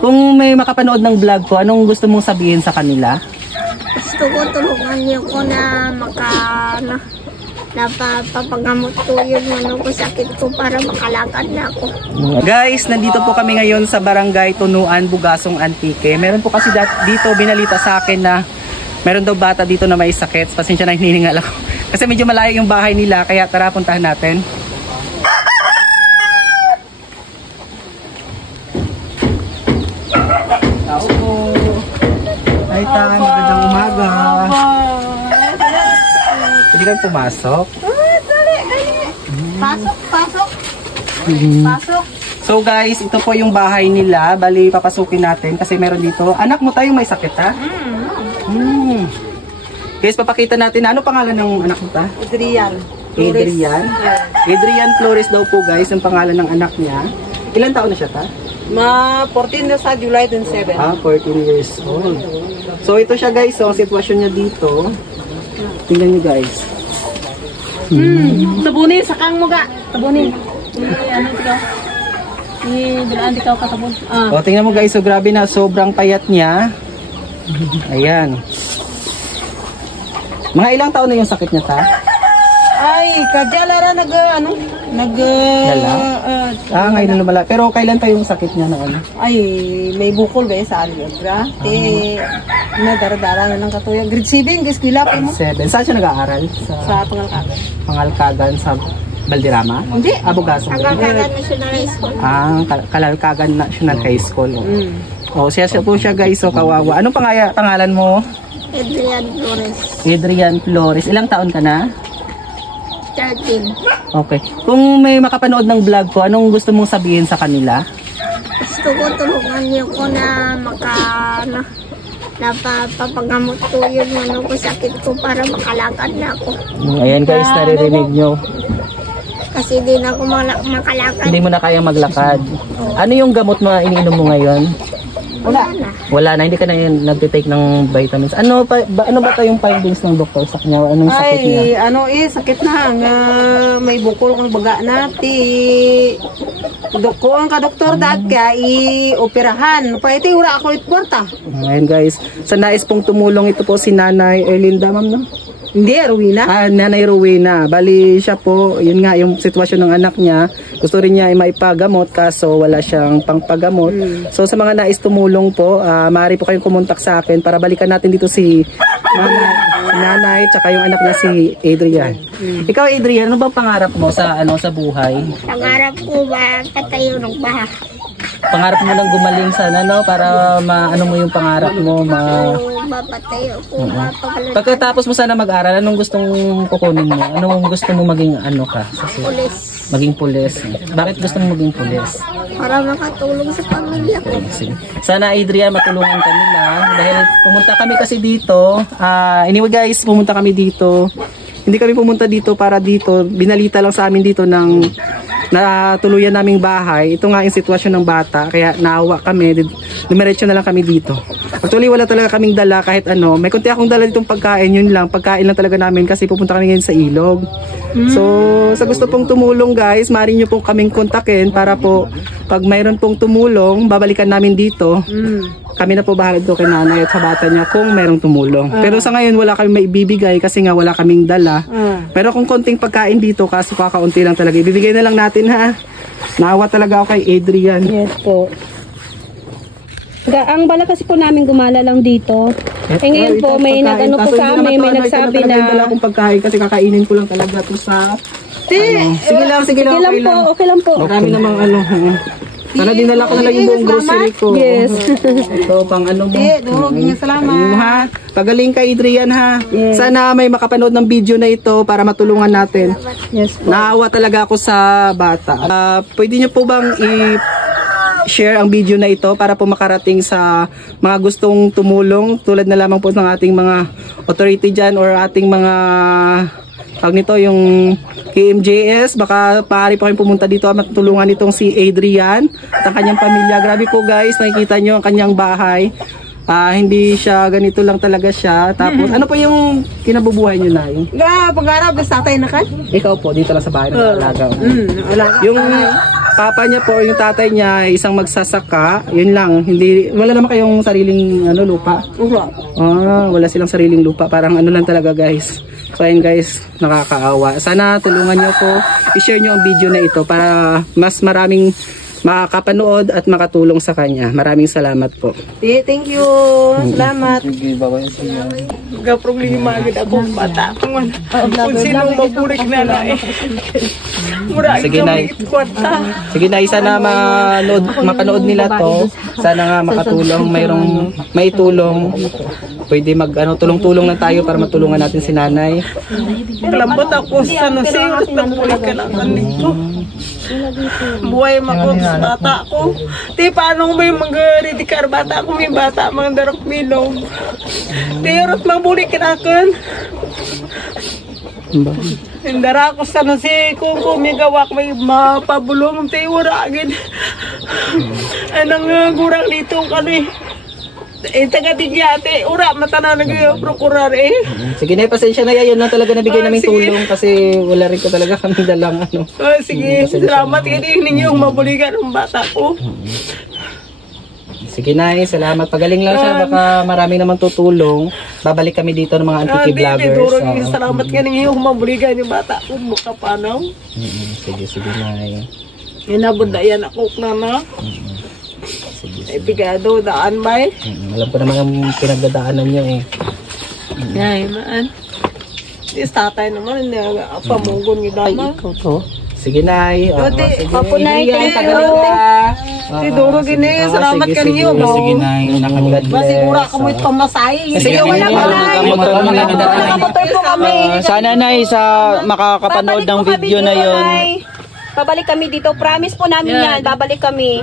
Kung may makapanood ng vlog ko, anong gusto mong sabihin sa kanila? Gusto ko tulungan niyo ko na napapagamot ko yung ko sakit ko para makalakad na ako. Guys, nandito po kami ngayon sa Barangay Tunuan, Bugasong Antique. Meron po kasi dito binalita sa akin na meron daw bata dito na may sakit. Pasensya na, hinihingal ako. Kasi medyo malayo yung bahay nila, kaya tara puntahan natin. Tao po. Ay magandang umaga. Pwede kang pumasok? Pasok. Pasok. So guys, ito po yung bahay nila. Bali, papasukin natin kasi meron dito. Anak mo tayo may sakit, ha? Guys, papakita natin. Ano pangalan ng anak mo ta? Adrian. Adrian? Adrian Flores daw po guys, ang pangalan ng anak niya. Ilan taon na siya ta? 14 na sa July 27. 14 years old. So ito siya guys, so sitwasyon niya dito. Tingnan niyo guys. Tabunin, sakang mo ga. Tabunin. Ano ito? Bilaan di ka katabon. O tingnan mo guys, so grabe na, sobrang payat niya. Ayan. Mga ilang taon na yung sakit niya ta? Ay, kadyalara Dala? Ngayon na lumala. Pero kailan pa yung sakit niya na ano? Ay, may bukol ba sa algebra? Nadaradara na ng katuya. Grade 7, guys, kila pa mo. 7. Saan siya nag-aaral? Sa Pangalkagan. Pangalkagan sa Balderrama? Hindi. Bugasong. Kalalkagan National High School. Kalalkagan National High School. Siya po siya guys, so kawawa. Anong pangalan mo? Adrian Flores. Adrian Flores. Ilang taon ka na? 13. Okay. Kung may makapanood ng vlog ko, anong gusto mong sabihin sa kanila? Gusto ko tulungan niyo ko na napapagamot ko yung ko sakit ko para makalakad na ako. Ayan guys, naririnig nyo. Kasi di na ako makalakad. Hindi mo na kaya maglakad. Ano yung gamot na iniinom mo ngayon? Wala na, hindi ka na yun nagtitake ng vitamins. Ano ba to yung findings ng doktor sa kanya? Anong sakit niya? Sakit na nga may bukol kung baga nati. Ang ka-doktor dad kaya i-operahan. Pa ito ura ako itwarta. Ayan guys, sa nais pong tumulong ito po si Nanay Erlinda, ma'am, no? Hindi, Rowena. Nanay Rowena. Bali siya po, yun nga yung sitwasyon ng anak niya. Gusto rin niya ay maipagamot kaso wala siyang pangpagamot. So sa mga nais tumulong po, maaari po kayong kumontak sa akin para balikan natin dito si Nanay tsaka yung anak na si Adrian. Ikaw Adrian, ano bang pangarap mo sa buhay? Pangarap ko ba patayo ng baha? Pangarap mo nang gumaling sana, no? Para maano mo yung pangarap mo, mapatayo ko, mapagaling. Pagkatapos mo sana mag-aral, anong gustong kukunin mo? Anong gusto mo maging ka? Pulis. Maging pulis. Bakit gusto mo maging pulis? Para makatulong sa pamilya ko. Sana Adrian, matulungan ka nila. Dahil pumunta kami kasi dito. Anyway guys, pumunta kami dito. Hindi kami pumunta dito para dito. Binalita lang sa amin dito ng natuluyan naming bahay. Ito nga yung sitwasyon ng bata. Kaya naawa kami. Dumiretso na lang kami dito. Actually wala talaga kaming dala kahit ano. May kunti akong dala ditong pagkain. Yun lang. Pagkain lang talaga namin kasi pupunta kami ngayon sa ilog. So sa gusto pong tumulong guys, maaari nyo pong kaming kontakin para po pag mayroon pong tumulong, babalikan namin dito. Kami na po bahala dito kay nanay at sa bata niya kung mayroong tumulong. Pero sa ngayon wala kami maibibigay kasi nga wala kaming dala. Pero kung konting pagkain dito kasi kakaunti lang talaga. Ibibigay na lang natin ha. Naawa talaga ako kay Adrian. Yes po. Ang bala kasi po namin gumala lang dito. Ngayon po may nag-ano po sa amin, may nagsabi na dala akong pagkain kasi kakainin ko lang talaga to sa Sige lang, okay lang po. Marami namang sana dinala ko na lang yung buong grocery ko. Yes. Ito, pang ano mo. Salamat. Pagaling ka, Adrian, ha. Yes. Sana may makapanood ng video na ito para matulungan natin. Yes po. Naawa talaga ako sa bata. Pwede nyo po bang i-share ang video na ito para po makarating sa mga gustong tumulong tulad na lamang po ng ating mga authority dyan or ating mga nito yung KMJS, baka pari po kayong pumunta dito at matulungan itong si Adrian at ang kanyang pamilya. Grabe po guys, nakikita nyo ang kanyang bahay. Hindi siya ganito lang talaga siya. Tapos ano po yung kinabubuhay nyo na? Pag-arap, basta tatay na ka? Ikaw po, dito lang sa bahay ng alaga. Alaga. papa niya po, yung tatay niya, isang magsasaka. Yun lang. Wala naman kayong sariling lupa? Wala silang sariling lupa. Parang ano lang talaga guys. So ayun guys, nakakaawa. Sana tulungan niyo po. I-share niyo ang video na ito para mas maraming makakapanood at makatulong sa kanya. Maraming salamat po. Thank you. Salamat. Problema agad ako bata. Kung sino maburik na na eh. Mura Sige na. Sige na, isa na mapanood nila to. Sana nga makatulong, may tulong. Pwede tulong-tulong lang tayo para matulungan natin si nanay. Lambot ako sa nasiwas ng bulik ka lang nito. Buhay mako sa bata ko. Di paano may mag-redikar bata ko, may bata mga darok milong. Di yorot mabulik ka kan. Indara ko sa nasi kung kumigawak may mapabulong tayo waragin. Anong gurang dito kani. Taga-tigyate, ura, matanaw nag-procurar eh. Sige na, pasensya na yan lang talaga nabigay namin tulong kasi wala rin ko talaga kami dalang sige, salamat kayo ninyong mabuligan ng bata ko. Sige na, salamat. Pagaling lang siya, baka marami naman tutulong. Babalik kami dito ng mga antique vloggers. Salamat ka ninyong mabuligan yung bata ko, mukha panaw. Sige na. Inabundayan ako na. Bigado, daan ba eh? Alam ko naman ang pinagdadaanan niyo eh. Ay, maan. Is tatay naman, pamugon yung dama. Ikaw to. Sige na. Ako na Tiduro gini, salamat ka ninyo. Sige na. Masigura ka mo ito pamasahe. Sige na. Nakamotor po kami. Sana na sa makakapanood ng video na yun. Babalik kami dito. Promise po namin yan. Babalik kami.